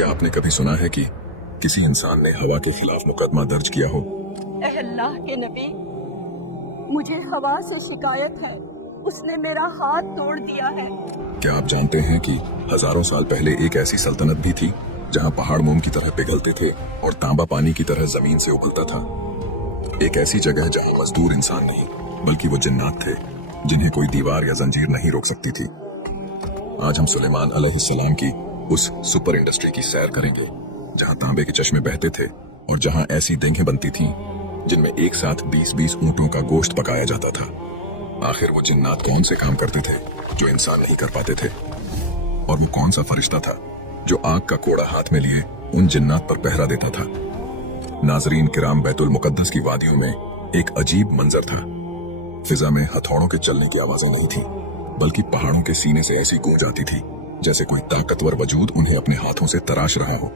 क्या आपने कभी सुना है कि किसी इंसान ने हवा के खिलाफ मुकदमा दर्ज किया हो? ऐ अल्लाह के नबी, मुझे हवा से शिकायत है, उसने मेरा हाथ तोड़ दिया है। क्या आप जानते हैं कि हजारों साल पहले एक ऐसी सल्तनत भी थी जहां पहाड़ मोम की तरह पिघलते थे और तांबा पानी की तरह जमीन से उबलता था। एक ऐसी जगह जहां मजदूर इंसान नहीं बल्कि वो जिन्नात थे जिन्हें कोई दीवार या जंजीर नहीं रोक सकती थी। आज हम सुलेमान अलैहिस्सलाम की उस सुपर इंडस्ट्री की सैर करेंगे जहां तांबे के चश्मे बहते थे और जहां ऐसी देंघें बनती थीं जिनमें एक साथ 20-20 ऊंटों का गोश्त पकाया जाता था। आखिर वो जिन्नात कौन से काम करते थे जो इंसान नहीं कर पाते थे, और वो कौन सा फरिश्ता था जो आग का कोड़ा हाथ में लिए उन जिन्नात पर पहरा देता था। नाजरीन किराम, बैतुल मुकद्दस की वादियों में एक अजीब मंजर था। फिजा में हथौड़ों के चलने की आवाजें नहीं थी बल्कि पहाड़ों के सीने से ऐसी गूंज आती थी जैसे कोई ताकतवर वजूद उन्हें अपने हाथों से तराश रहा हो।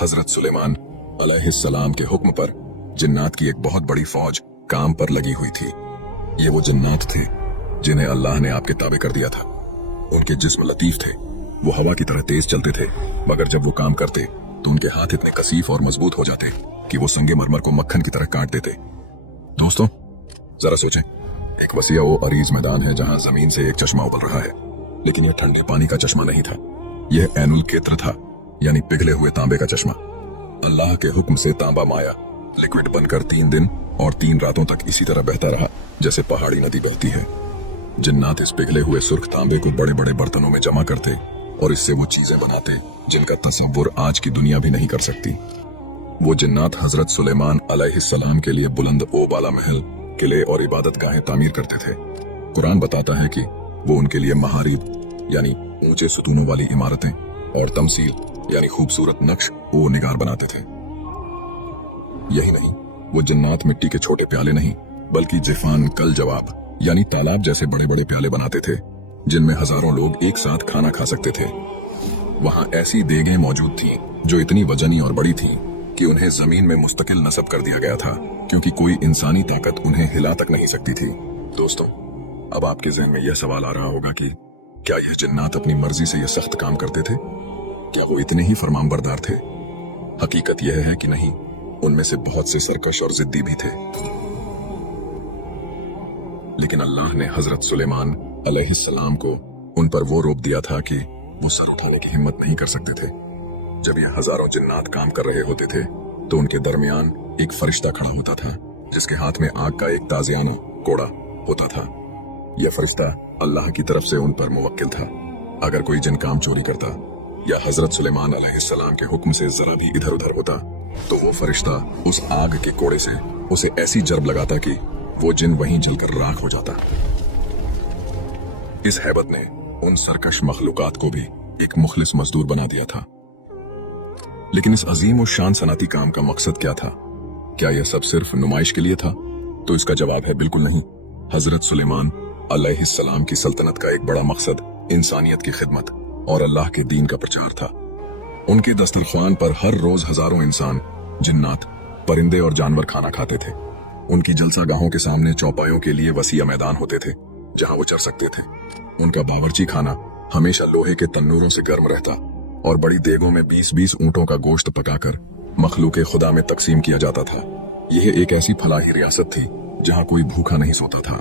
हजरत सुलेमान अलैहिस्सलाम के हुक्म पर जिन्नात की एक बहुत बड़ी फौज काम पर लगी हुई थी। ये वो जिन्नात थे जिन्हें अल्लाह ने आपके ताबे कर दिया था। उनके जिस्म लतीफ थे, वो हवा की तरह तेज चलते थे, मगर जब वो काम करते तो उनके हाथ इतने कसीफ और मजबूत हो जाते कि वो संगे मरमर को मक्खन की तरह काट देते। दोस्तों, जरा सोचें, एक वसीआ व अरीज मैदान है जहां जमीन से एक चश्मा उबल रहा है, लेकिन यह ठंडे पानी का चश्मा नहीं था, यह ऐनुल केत्र था, यानी पिघले हुए तांबे का चश्मा। अल्लाह के हुक्म से तांबा माया लिक्विड बनकर 3 दिन और 3 रातों तक इसी तरह बहता रहा जैसे पहाड़ी नदी बहती है। जिन्नात इस पिघले हुए सुर्ख तांबे को बड़े बड़े बर्तनों में जमा करते और इससे वो चीजें बनाते जिनका तसव्वुर आज की दुनिया भी नहीं कर सकती। वो जिन्नात हजरत सुलेमान अलैहिस्सलाम के लिए बुलंद ओ बाला महल, किले और इबादत गाहें तामीर करते थे। कुरान बताता है कि वो उनके लिए महारीब यानी ऊंचे सुतूनों वाली इमारतें और तमसील यानी खूबसूरत नक्श ओ निगार बनाते थे। यही नहीं, वो जिन्नात मिट्टी के छोटे प्याले नहीं बल्कि जिफान कल जवाब यानी तालाब जैसे बड़े बड़े प्याले बनाते थे जिनमें हजारों लोग एक साथ खाना खा सकते थे। वहां ऐसी देगें मौजूद थीं जो इतनी वजनी और बड़ी थीं कि उन्हें जमीन में मुस्तकिल नस्ब कर दिया गया था, क्योंकि कोई इंसानी ताकत उन्हें हिला तक नहीं सकती थी। दोस्तों, अब आपके ज़हन में यह सवाल आ रहा होगा कि क्या यह जिन्नात अपनी मर्जी से यह सख्त काम करते थे? क्या वो इतने ही फरमानबरदार थे? हकीकत यह है कि नहीं, उनमें से बहुत से सरकश और जिद्दी भी थे। लेकिन अल्लाह ने हजरत सुलेमान अलैहिस्सलाम को उन पर वो रोक दिया था कि वो सर उठाने की हिम्मत नहीं कर सकते थे। जब ये हजारों जिन्नात काम कर रहे होते थे तो उनके दरमियान एक फरिश्ता खड़ा होता था जिसके हाथ में आग का एक ताजियाना कोड़ा होता था। यह फरिश्ता अल्लाह की तरफ से उन पर मुवक्किल था। अगर कोई जिन काम चोरी करता या हजरत सुलेमान अलैहिस्सलाम के हुक्म से जरा भी इधर उधर होता तो वो फरिश्ता उस आग के कोड़े से उसे ऐसी जर्ब लगाता कि वो जिन वहीं जलकर राख हो जाता। इस हैबत ने उन सरकश मखलूकात को भी एक मुखलिस मजदूर बना दिया था। लेकिन इस अजीम और शान सनाती काम का मकसद क्या था? क्या यह सब सिर्फ नुमाइश के लिए था? तो इसका जवाब है बिल्कुल नहीं। हजरत सुलेमान अलैहिस्सलाम की सल्तनत का एक बड़ा मकसद इंसानियत की खिदमत और अल्लाह के दीन का प्रचार था। उनके दस्तरख्वान पर हर रोज हजारों इंसान, जिन्नात, परिंदे और जानवर खाना खाते थे। उनकी जलसा गाहों के सामने चौपायों के लिए वसीआ मैदान होते थे जहां वो चर सकते थे। उनका बावर्ची खाना हमेशा लोहे के तन्नूरों से गर्म रहता और बड़ी देगों में 20-20 ऊंटों का गोश्त पकाकर मखलूक खुदा में तकसीम किया जाता था। यह एक ऐसी फलाही रियासत थी जहां कोई भूखा नहीं सोता था।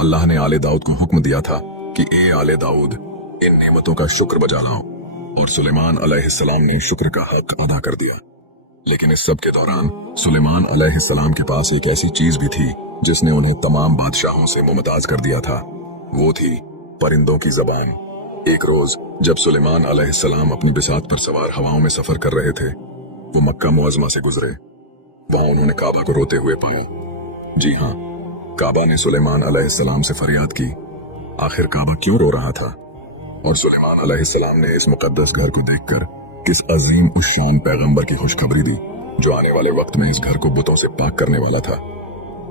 अल्लाह ने आले दाऊद को हुक्म दिया था कि ए आले दाऊद, इन नेमतों का शुक्र बजा लाओ, और सुलेमान अलैहिस्सलाम ने शुक्र का हक अदा कर दिया। लेकिन इस सब के दौरान सुलेमान अलैहिस्सलाम के पास एक ऐसी चीज भी थी जिसने उन्हें तमाम बादशाहों से मुमताज कर दिया था। वो थी परिंदों की जबान। एक रोज जब सुलेमान अलैहिस्सलाम अपनी बिसात पर सवार हवाओं में सफर कर रहे थे, वो मक्का मुअज़्ज़मा से गुजरे। वहां उन्होंने काबा को रोते हुए पाया। जी हाँ, काबा ने सुलेमान अलैहिस्सलाम से फरियाद की। आखिर काबा क्यों रो रहा था? और सुलेमान अलैहिस्सलाम ने इस मुकद्दस घर को देखकर किस अजीम उस शान पैगंबर की खुशखबरी दी जो आने वाले वक्त में इस घर को बुतों से पाक करने वाला था।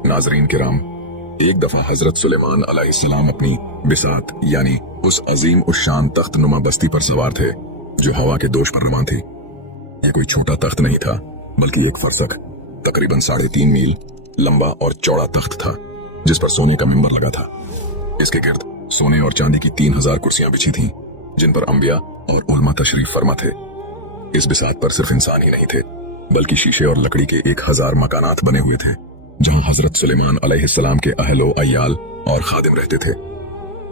नाजरीन किराम, एक दफा हजरत सुलेमान अलैहिस्सलाम अपनी बिसात यानी उस अजीम उस शान तख्त नुमा बस्ती पर सवार थे जो हवा के दोष पर रवां थी। यह कोई छोटा तख्त नहीं था बल्कि एक फरसख, तकरीबन 3.5 मील लंबा और चौड़ा तख्त था जिस पर सोने का मिंबर लगा था। इसके गिर्द सोने और चांदी की 3000 कुर्सियां बिछी थीं जिन पर अंबिया और उलमा तशरीफ फरमा थे। इस बिसात पर सिर्फ इंसान ही नहीं थे, बल्कि शीशे और लकड़ी के 1000 मकानात बने हुए थे, जहां हजरत सुलेमान अलैहिस्सलाम के अहलो अयाल और खादिम रहते थे।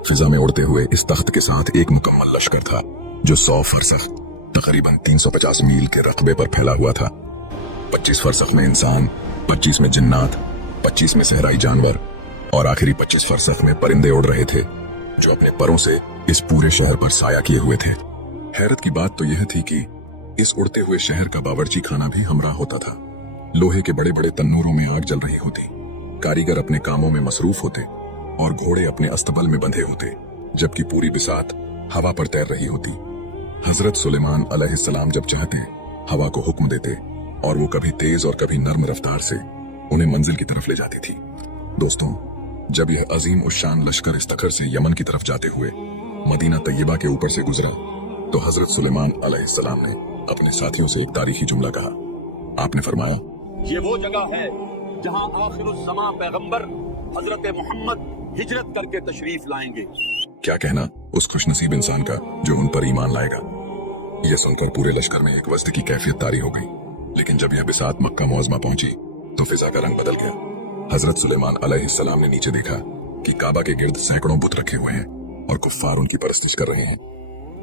फिजा में उड़ते हुए इस तख्त के साथ एक मुकम्मल लश्कर था, जो 100 फरसख तकरीबन 350 मील के रकबे पर फैला हुआ था। 25 फरसख में इंसान, 25 में जिन्नात, 25 में सहराई जानवर और आखिरी 25 फरसख में परिंदे उड़ रहे थे, जो अपने परों से इस पूरे शहर पर साया किए हुए थे। हैरत की बात तो यह थी कि इस उड़ते हुए शहर का बावर्ची खाना भी हमरा होता था। लोहे के बड़े बड़े तन्नूरों में आग जल रही होती, कारीगर अपने कामों में मसरूफ होते और घोड़े अपने अस्तबल में बंधे होते, जबकि पूरी बिसात हवा पर तैर रही होती। हजरत सुलेमान अलैहिस्सलाम जब चाहते हवा को हुक्म देते और वो कभी तेज और कभी नर्म रफ्तार से उन्हें मंजिल की तरफ ले जाती थी। दोस्तों, जब यह अजीम उशान लश्कर इस तखर से यमन की तरफ जाते हुए मदीना तैयबा के ऊपर से गुजरा, तो हजरत सुलेमान अलैहिस्सलाम ने अपने साथियों से एक तारीखी जुमला कहा। आपने फरमाया, ये वो जगह है जहां आखिरुज़्ज़मां पैगंबर हजरत मोहम्मद हिजरत करके तशरीफ लाएंगे। क्या कहना उस खुशनसीब इंसान का जो उन पर ईमान लाएगा। यह सुनकर पूरे लश्कर में एक वस्त की कैफियत तारी हो गई। लेकिन जब यह बिसात मक्का मुअज़्ज़मा पहुंची तो फिजा का रंग बदल गया। हजरत सुलेमान अलैहिस्सलाम ने नीचे देखा कि काबा के गिर्द सैकड़ों बुत रखे हुए हैं और कुफ्फार उनकी परस्तिश कर रहे हैं।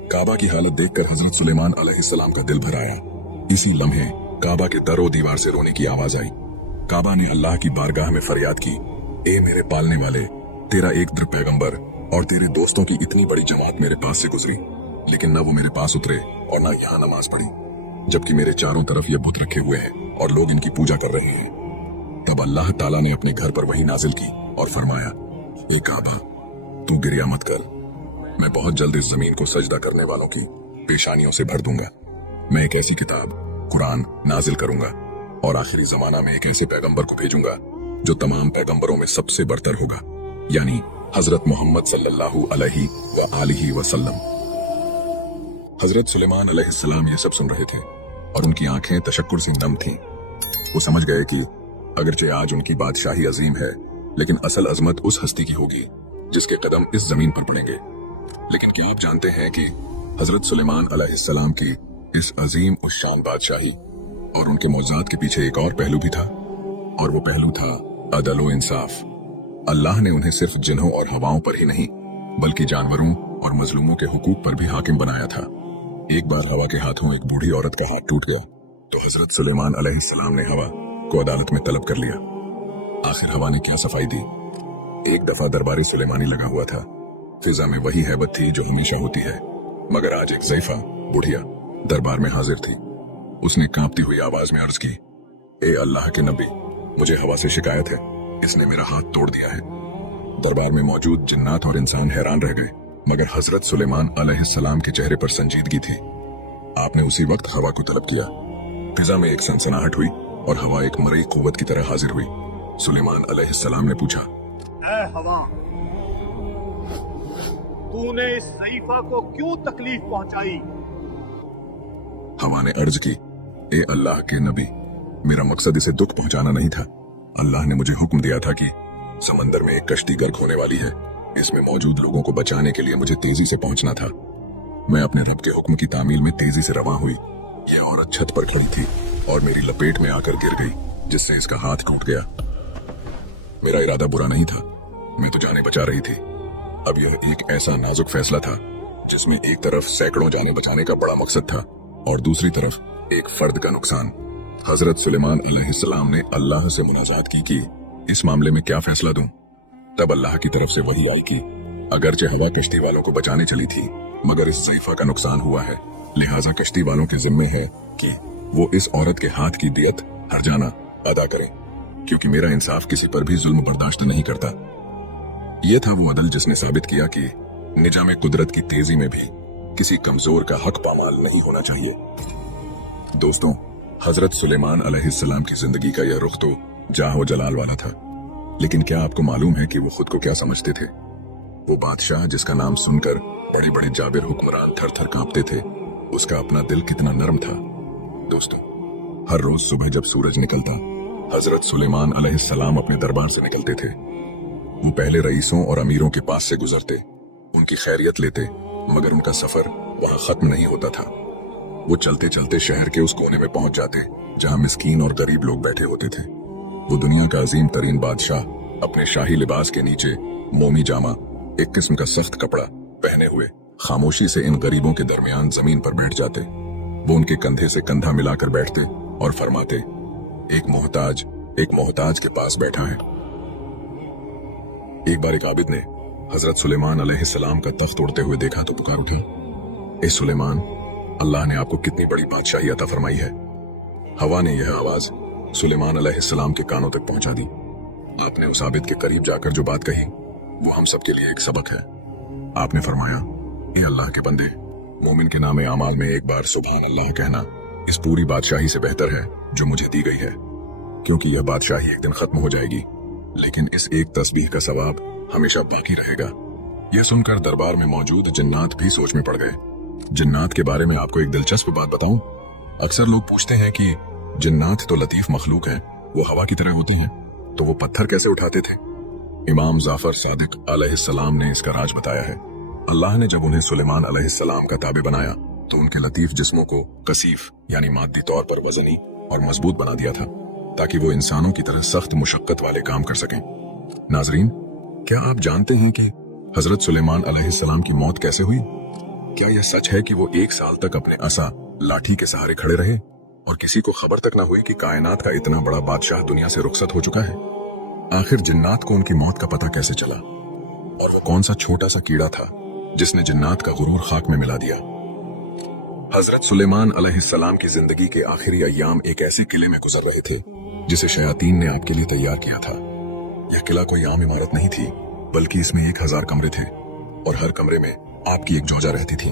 काबा की हालत देखकर हजरत सुलेमान अलैहिस्सलाम का दिल भर आया। इसी लम्हे काबा के दरो दीवार से रोने की आवाज आई। काबा ने अल्लाह की बारगाह में फरियाद की, ए मेरे पालने वाले, तेरा एक दर पैगंबर और तेरे दोस्तों की इतनी बड़ी जमात मेरे पास से गुजरी, लेकिन न वो मेरे पास उतरे और न यहाँ नमाज पढ़ी, जबकि मेरे चारों तरफ ये बुत रखे हुए हैं और लोग इनकी पूजा कर रहे हैं। तब अल्लाह ताला ने अपने घर पर वही नाजिल की और फरमाया, ए काबा, तू गिरिया मत कर, मैं बहुत जल्द इस जमीन को सजदा करने वालों की पेशानियों से भर दूंगा। मैं एक ऐसी किताब कुरान नाजिल करूंगा और आखिरी जमाना में एक ऐसे पैगंबर को भेजूंगा जो तमाम पैगंबरों में सबसे बरतर होगा, यानी हजरत मोहम्मद सल्लल्लाहु अलैहि व आलिहि वसल्लम। हजरत सुलेमान अलैहिस्सलाम ये सब सुन रहे थे और उनकी आंखें तशक्कुर से नम थीं। वो समझ गए कि अगरचे आज उनकी बादशाही अजीम है, लेकिन असल अजमत उस हस्ती की होगी जिसके कदम इस जमीन पर पड़ेंगे। लेकिन क्या आप जानते हैं कि हजरत सुलेमान अलैहिस्सलाम की इस अजीम उस शान बादशाही और उनके मौजात के पीछे एक और पहलू भी था, और वो पहलू था अदल व इंसाफ। अल्लाह ने उन्हें सिर्फ जिन्हों और हवाओं पर ही नहीं, बल्कि जानवरों और मजलूमों के हुकूक पर भी हाकिम बनाया था। एक बार हवा के हाथों एक बूढ़ी औरत का हाथ टूट गया तो हजरत सुलेमान अलैहिस्सलाम ने हवा को अदालत में तलब कर लिया। आखिर हवा ने क्या सफाई दी। एक दफा दरबारी सुलेमानी लगा हुआ था। फिजा में वही हैबत थी जो हमेशा होती है, मगर आज एक ज़ईफा बुढ़िया दरबार में हाजिर थी। उसने कांपती हुई आवाज में अर्ज की, ए अल्लाह के नबी, मुझे हवा से शिकायत है, इसने मेरा हाथ तोड़ दिया है। दरबार में मौजूद जिन्नात और इंसान हैरान रह गए, मगर हजरत सुलेमान अलैहिस्सलाम के चेहरे पर संजीदगी थी। आपने उसी वक्त हवा को तलब किया। फिजा में एक सनसनाहट हुई और हवा एक मरई कुव्वत की तरह हाजिर हुई। सुलेमान अलैहिस्सलाम ने पूछा, ऐ हवा, तूने इस ज़ईफा को क्यों तकलीफ पहुंचाई? हवा ने अर्ज की, ए अल्लाह के नबी, मेरा मकसद इसे दुख पहुंचाना नहीं था। अल्लाह ने मुझे हुक्म दिया था कि समंदर में एक कश्ती गर्क होने वाली है, इसमें मौजूद लोगों को बचाने के लिए मुझे तेजी से पहुंचना था। मैं अपने रब के हुक्म की तामील में तेजी से रवां हुई। यह औरत छत पर खड़ी थी और मेरी लपेट में आकर गिर गई, जिससे इसका हाथ टूट गया। मेरा इरादा बुरा नहीं था, मैं तो जाने बचा रही थी। अब यह एक ऐसा नाजुक फैसला था जिसमें एक तरफ सैकड़ों जाने बचाने का बड़ा मकसद था और दूसरी तरफ एक फर्द का नुकसान। हजरत सुलेमान अलैहिस्सलाम ने अल्लाह से मुनाजात की कि इस मामले में क्या फैसला दूं। तब अल्लाह की तरफ से वही आई कि अगरचे हवा कश्ती वालों को बचाने चली थी, मगर इस ज़ईफा का नुकसान हुआ है, लिहाजा कश्ती वालों के जिम्मे है कि वो इस औरत के हाथ की दियत हर्जाना अदा करें, क्योंकि मेरा इंसाफ किसी पर भी जुल्म बर्दाश्त नहीं करता। यह था वो अदल जिसने साबित किया कि निजाम कुदरत की तेजी में भी किसी कमजोर का हक पामाल नहीं होना चाहिए। दोस्तों, हजरत सुलेमान अलैहिस्सलाम की जिंदगी का यह रुख तो जाहो जलाल वाला था, लेकिन क्या आपको मालूम है कि वो खुद को क्या समझते थे? वो बादशाह जिसका नाम सुनकर बड़े बड़े जाबिर हुक्मरान थर थर कांपते थे, उसका अपना दिल कितना नरम था। दोस्तों, हर रोज सुबह जब सूरज निकलता, हजरत सुलेमान अलैहिस्सलाम अपने दरबार से निकलते थे। वो पहले रईसों और अमीरों के पास से गुजरते, उनकी खैरियत लेते, मगर उनका सफर वहां खत्म नहीं होता था। वो चलते चलते शहर के उस कोने में पहुंच जाते जहां मिस्कीन और गरीब लोग बैठे होते थे। वो दुनिया का अजीम तरीन बादशाह अपने शाही लिबास के नीचे मोमी जामा, एक किस्म का सख्त कपड़ा पहने हुए, खामोशी से इन गरीबों के दरमियान जमीन पर बैठ जाते। वो उनके कंधे से कंधा मिलाकर बैठते और फरमाते, एक मोहताज के पास बैठा है। एक बार एक आबिद ने हजरत सुलेमान अलैहिस्सलाम का तख्त उड़ते हुए देखा तो पुकार उठा, ए सुलेमान, अल्लाह ने आपको कितनी बड़ी बादशाही अता फरमाई है। हवा ने यह आवाज सुलेमान अलैहिस्सलाम के कानों तक पहुंचा दी। आपने उस आबिद के करीब जाकर जो बात कही वो हम सबके लिए एक सबक है। आपने फरमाया, ए अल्लाह के बंदे, मोमिन के नामे आमाल में एक बार सुभान अल्लाह कहना इस पूरी बादशाही से बेहतर है जो मुझे दी गई है, क्योंकि यह बादशाही एक दिन खत्म हो जाएगी, लेकिन इस एक तस्बीह का सवाब हमेशा बाकी रहेगा। यह सुनकर दरबार में मौजूद जिन्नात भी सोच में पड़ गए। जिन्नात के बारे में आपको एक दिलचस्प बात बताऊं। अक्सर लोग पूछते हैं कि जिन्नात तो लतीफ मखलूक हैं, वो हवा की तरह होती हैं, तो वो पत्थर कैसे उठाते थे? इमाम जाफर सादिक अलैहिस्सलाम ने इसका राज बताया है। अल्लाह ने जब उन्हें सुलेमान अलैहिस्सलाम का ताबे बनाया तो उनके लतीफ जिस्मों को कसीफ यानी मादी तौर पर वजनी और मजबूत बना दिया था, ताकि वो इंसानों की तरह सख्त मुशक्कत वाले काम कर सकें। नाजरीन, क्या आप जानते हैं कि हजरत सुलेमान अलैहिस्सलाम की मौत कैसे हुई? क्या यह सच है कि वो 1 साल तक अपने असा लाठी के सहारे खड़े रहे और किसी को खबर तक न हुई कि कायनात का इतना बड़ा बादशाह दुनिया से रुखसत हो चुका है? आखिर जिन्नात को उनकी मौत का पता कैसे चला? और वो कौन सा छोटा सा कीड़ा था जिसने जिन्नात का गुरूर खाक में मिला दिया? हजरत सुलेमान अलैहिस्सलाम की जिंदगी के आखिरी अय्याम एक ऐसे किले में गुजर रहे थे जिसे शयातीन ने आपके लिए तैयार किया था। यह किला कोई आम इमारत नहीं थी, बल्कि इसमें 1000 कमरे थे और हर कमरे में आपकी एक जोजा रहती थी।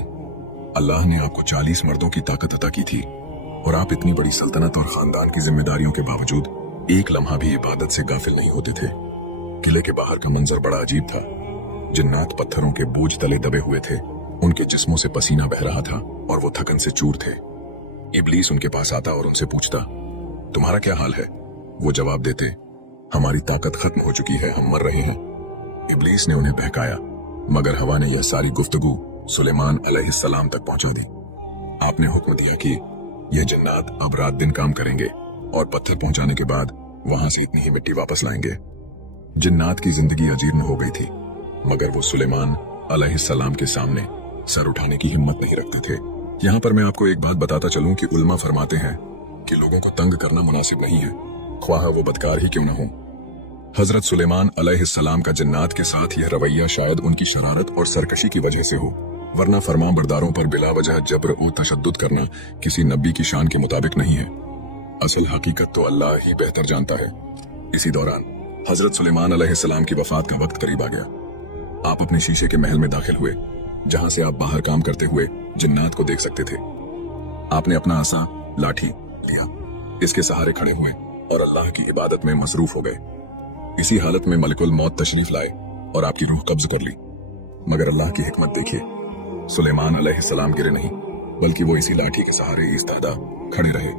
अल्लाह ने आपको 40 मर्दों की ताकत अता की थी और आप इतनी बड़ी सल्तनत और खानदान की जिम्मेदारियों के बावजूद एक लम्हा भी इबादत से गाफिल नहीं होते थे। किले के बाहर का मंजर बड़ा अजीब था। जिन्नात पत्थरों के बोझ तले दबे हुए थे, उनके जिस्मों से पसीना बह रहा था और वो थकन से चूर थे। इब्लीस उनके पास आता और उनसे पूछता, तुम्हारा क्या हाल है? वो जवाब देते, हमारी ताकत खत्म हो चुकी है, हम मर रहे हैं। इब्लीस ने उन्हें बहकाया, मगर हवा ने यह सारी गुफ्तगू सुलेमान अलैहिस्सलाम तक पहुंचा दी। आपने हुक्म दिया कि यह जिन्नात अब रात दिन काम करेंगे और पत्थर पहुंचाने के बाद वहां से इतनी ही मिट्टी वापस लाएंगे। जिन्नात की जिंदगी अजीर्ण हो गई थी, मगर वो सुलेमान अलैहिस्सलाम के सामने सर उठाने की हिम्मत नहीं रखते थे। यहाँ पर मैं आपको एक बात बताता चलूं कि उल्मा फरमाते हैं कि लोगों को तंग करना मुनासिब नहीं है, ख्वाह वो बदकार ही क्यों न हो। हजरत सुलेमान अलैहिस्सलाम का जिन्नात के साथ यह रवैया शायद उनकी शरारत और सरकशी की वजह से हो, वरना फरमा बरदारों पर बिला वजह जबर और तशद्दुद करना किसी नबी की शान के मुताबिक नहीं है। असल हकीकत तो अल्लाह ही बेहतर जानता है। इसी दौरान हजरत सुलेमान अलैहिस्सलाम की वफात का वक्त करीब आ गया। आप अपने शीशे के महल में दाखिल हुए, जहां से आप बाहर काम करते हुए जिन्नात को देख सकते थे। आपने अपना असा लाठी लिया, इसके सहारे खड़े हुए और अल्लाह की इबादत में मसरूफ हो गए। इसी हालत में मलिकुल मौत तशरीफ लाए और आपकी रूह कब्ज कर ली, मगर अल्लाह की हिकमत देखिए, सुलेमान अलैहिस्सलाम गिरे नहीं, बल्कि वो इसी लाठी के सहारे इस्तादा खड़े रहे।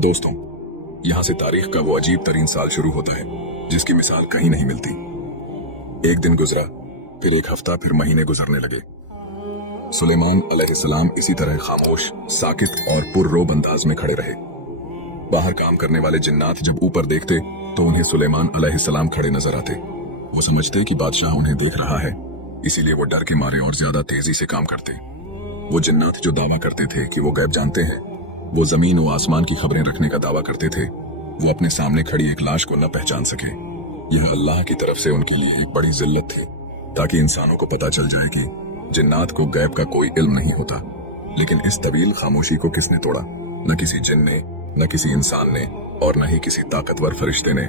दोस्तों, यहाँ से तारीख का वो अजीब तरीन साल शुरू होता है जिसकी मिसाल कहीं नहीं मिलती। एक दिन गुजरा, फिर एक हफ्ता, फिर महीने गुजरने लगे। सुलेमान अलैहिस्सलाम इसी तरह खामोश, साकित और पुररोब अंदाज में खड़े रहे। बाहर काम करने वाले जिन्नात जब ऊपर देखते तो उन्हें सुलेमान अलैहिस्सलाम खड़े नजर आते। वो समझते कि बादशाह उन्हें देख रहा है, इसीलिए वो डर के मारे और ज्यादा तेजी से काम करते। वो जिन्नात जो दावा करते थे कि वो गैब जानते हैं, वो जमीन और आसमान की खबरें रखने का दावा करते थे, वो अपने सामने खड़ी एक लाश को न पहचान सके। यह अल्लाह की तरफ से उनके लिए एक बड़ी जिल्लत थी, ताकि इंसानों को पता चल जाए कि जिन्नात को गैब का कोई इल्म नहीं होता। लेकिन इस तवील खामोशी को किसने तोड़ा? न किसी जिन ने, न किसी इंसान ने, और न ही किसी ताकतवर फरिश्ते ने।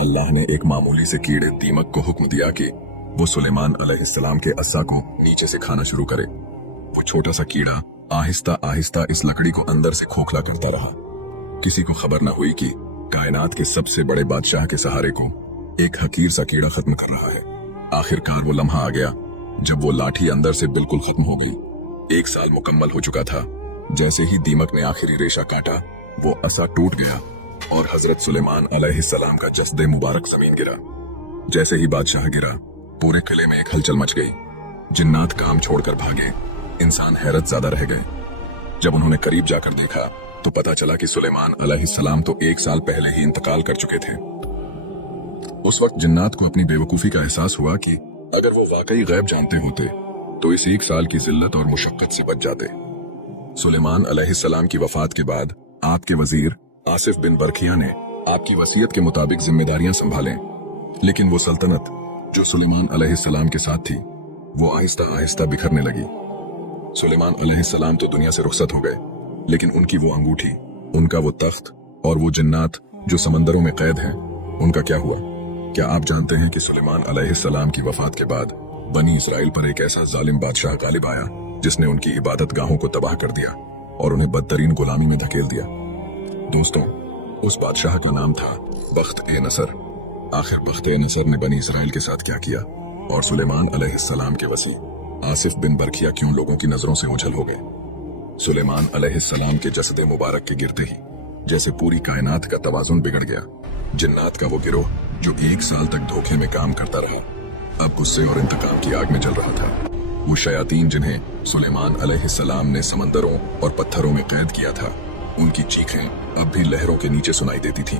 अल्लाह ने एक मामूली से कीड़े दीमक को हुक्म दिया कि वो सुलेमान अलैहिस्सलाम के अस्सा को नीचे से खाना शुरू करे। वो छोटा सा कीड़ा आहिस्ता आहिस्ता इस लकड़ी को अंदर से खोखला करता रहा। किसी को खबर न हुई कि कायनात के सबसे बड़े बादशाह के सहारे को एक हकीर सा कीड़ा खत्म कर रहा है। आखिरकार वो लम्हा आ गया जब वो लाठी अंदर से बिल्कुल खत्म हो गई। 1 साल मुकम्मल हो चुका था। जैसे ही दीमक ने आखिरी रेशा काटा, वो असा टूट गया और हजरत सुलेमान अलैहिस्सलाम का जस्दे मुबारक जमीन गिरा। जैसे ही बादशाह गिरा, पूरे किले में एक हलचल मच गई। जिन्नात काम छोड़कर भागे, इंसान हैरत ज़्यादा रह गए। जब उन्होंने करीब जाकर देखा तो पता चला कि सुलेमान अलैहिस्सलाम तो 1 साल पहले ही इंतकाल कर चुके थे। उस वक्त जिन्नात को अपनी बेवकूफी का एहसास हुआ कि अगर वो वाकई गैब जानते होते तो इस 1 साल की जिल्लत और मुशक्कत से बच जाते। सुलेमान अलैहिस्सलाम की वफात के बाद आपके वजीर आसिफ बिन बरखिया ने आपकी वसीयत के मुताबिक जिम्मेदारियां संभालें, लेकिन वो सल्तनत जो सुलेमान अलैहिस्सलाम के साथ थी वो आहिस्ता आहिस्ता बिखरने लगी। सुलेमान अलैहिस्सलाम तो दुनिया से रुखसत हो गए, लेकिन उनकी वो अंगूठी, उनका वो तख्त और वो जिन्नात जो समंदरों में कैद हैं, उनका क्या हुआ? क्या आप जानते हैं कि सुलेमान अलैहिस्सलाम की वफात के बाद बनी इसराइल पर एक ऐसा जालिम बादशाह गालिब आया जिसने उनकी इबादत गाहों को तबाह कर दिया और उन्हें बदतरीन गुलामी में धकेल दिया। दोस्तों, उस बादशाह का नाम था बख्त-ए-नसर। आखिर बख्त-ए-नसर ने बनी इसराइल के साथ क्या किया और सुलेमान अलैहिस्सलाम के वसी आसिफ बिन बरखिया क्यों लोगों की नजरों से ओझल हो गए? सुलेमान अलैहिस्सलाम के जसदे मुबारक के गिरते ही जैसे पूरी कायनात का तवाजुन बिगड़ गया। जिन्नात का वो गिरोह जो 1 साल तक धोखे में काम करता रहा, अब गुस्से और इंतकाम की आग में जल रहा था। वो शयातीन जिन्हें सुलेमान अलैहिस्सलाम ने समंदरों और पत्थरों में कैद किया था, उनकी चीखें अब भी लहरों के नीचे सुनाई देती थीं।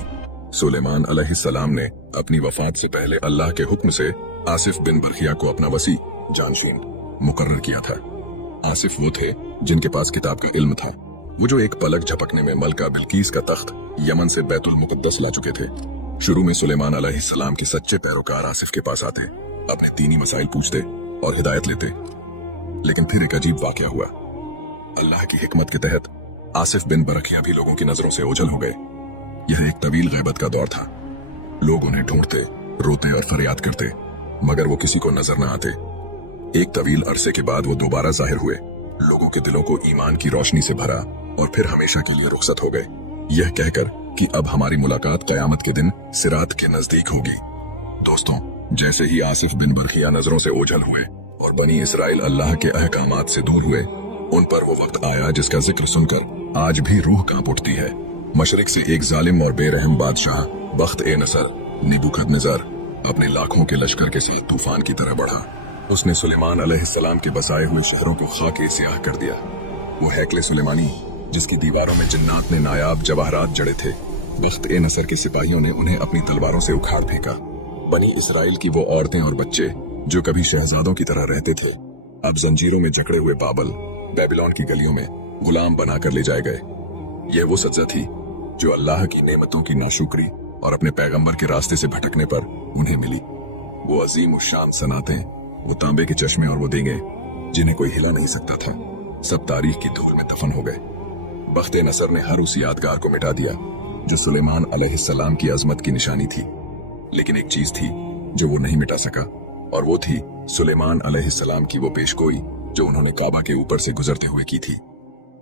सुलेमान अलैहिस्सलाम ने अपनी वफात से पहले अल्लाह के हुक्म से आसिफ बिन बरखिया को अपना वसी जानशीन मुकर्रर किया था। आसिफ वो थे जिनके पास किताब का इल्म था, वो जो एक पलक झपकने में मलका बिल्कीस का तख्त यमन से बैतुल मुकद्दस ला चुके थे। शुरू में सुलेमान अलैहिस्सलाम के सच्चे पैरोकार आसिफ के पास आते, अपने दीनी मसाइल पूछते और हिदायत लेते, लेकिन फिर एक अजीब वाकया हुआ। अल्लाह की हिकमत के तहत आसिफ बिन बरखिया भी लोगों की नजरों से ओझल हो गए। यह एक तवील गैबत का दौर था। लोग उन्हें ढूंढते, रोते और फरियाद करते, मगर वो किसी को नजर न आते। एक तवील अरसे के बाद वो दोबारा जाहिर हुए, लोगों के दिलों को ईमान की रोशनी से भरा और फिर हमेशा के लिए रुखसत हो गए, यह कहकर कि अब हमारी मुलाकात कयामत के दिन सिरात के नजदीक होगी। दोस्तों, जैसे ही आसिफ बिन बरखिया नजरों से ओझल हुए और बनी इसराइल अल्लाह के अहकामात से दूर हुए, उन पर वो वक्त आया जिसका जिक्र सुनकर आज भी रूह कांप उठती है। मशरिक से एक जालिम और बेरहम बादशाह बख्त-ए-नसर नेबुकदनेस्सर अपने लाखों के लश्कर के साथ तूफान की तरह बढ़ा। उसने सुलेमान अलैहिस्सलाम के बसाए हुए शहरों को खाके सियाह कर दिया। वो हैकले सुलेमानी जिसकी दीवारों में जिन्नात ने नायाब जवाहरात जड़े थे, बख्त-ए-नसर के सिपाहियों ने उन्हें अपनी तलवारों से उखाड़ फेंका। बनी इसराइल की वो औरतें और बच्चे जो कभी शहजादों की तरह रहते थे, अब जंजीरों में जकड़े हुए बेबीलोन की गलियों में गुलाम बनाकर ले जाए गए। यह वो सजा थी जो अल्लाह की नेमतों की नाशुक्री और अपने पैगंबर के रास्ते से भटकने पर उन्हें मिली। वो अजीम शान सनातें, वो तांबे के चश्मे और वो देंगे जिन्हें कोई हिला नहीं सकता था, सब तारीख की धूल में दफन हो गए। बख्त-ए-नसर ने हर उस यादगार को मिटा दिया जो सुलेमान अलैहिस्सलाम की अजमत की निशानी थी, लेकिन एक चीज थी जो वो नहीं मिटा सका, और वो थी सुलेमान अलैहिस्सलाम की वो पेशगोई जो उन्होंने काबा के ऊपर से गुजरते हुए की थी।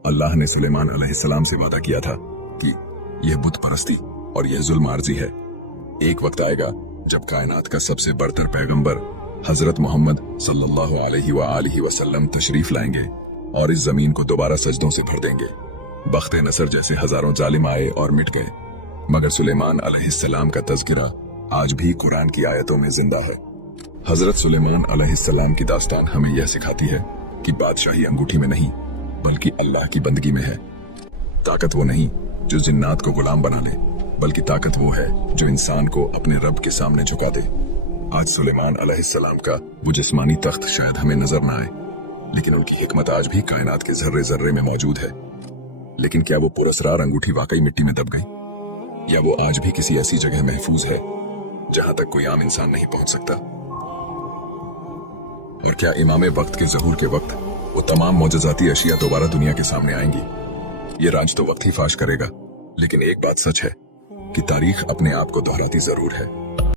अल्लाह ने सुलेमान अलैहिस्सलाम से वादा किया था कि यह बुत परस्ती और यह जुल्म आर्जी है। एक वक्त आएगा जब कायनात का सबसे बड़तर पैगंबर हजरत मोहम्मद सल्लल्लाहु अलैहि वसल्लम तशरीफ लाएंगे और इस जमीन को दोबारा सजदों से भर देंगे। बख्त-ए-नसर जैसे हजारों जालिम आए और मिट गए, मगर सुलेमान अलैहिस्सलाम का तज़किरा आज भी कुरान की आयतों में जिंदा है। हजरत सुलेमान अलैहिस्सलाम की दास्तान हमें यह सिखाती है कि बादशाही अंगूठी में नहीं बल्कि अल्लाह की बंदगी में है। ताकत वो नहीं जो जिन्नात को गुलाम बना ले, बल्कि ताकत वो है जो इंसान को अपने रब के सामने झुका दे। आज सुलेमान अलैहिस्सलाम का वो जिस्मानी तख्त शायद हमें नजर न आए, लेकिन उनकी हिकमत आज भी कायनात के जर्रे जर्रे में मौजूद है। लेकिन क्या वो पुरस्रार अंगूठी वाकई मिट्टी में दब गई, या वो आज भी किसी ऐसी जगह महफूज है जहां तक कोई आम इंसान नहीं पहुंच सकता? और क्या इमाम वक्त के ज़हूर के वक्त वो तमाम मौजज़ाती अशिया दोबारा दुनिया के सामने आएंगी? ये राज तो वक्त ही फाश करेगा, लेकिन एक बात सच है कि तारीख अपने आप को दोहराती जरूर है।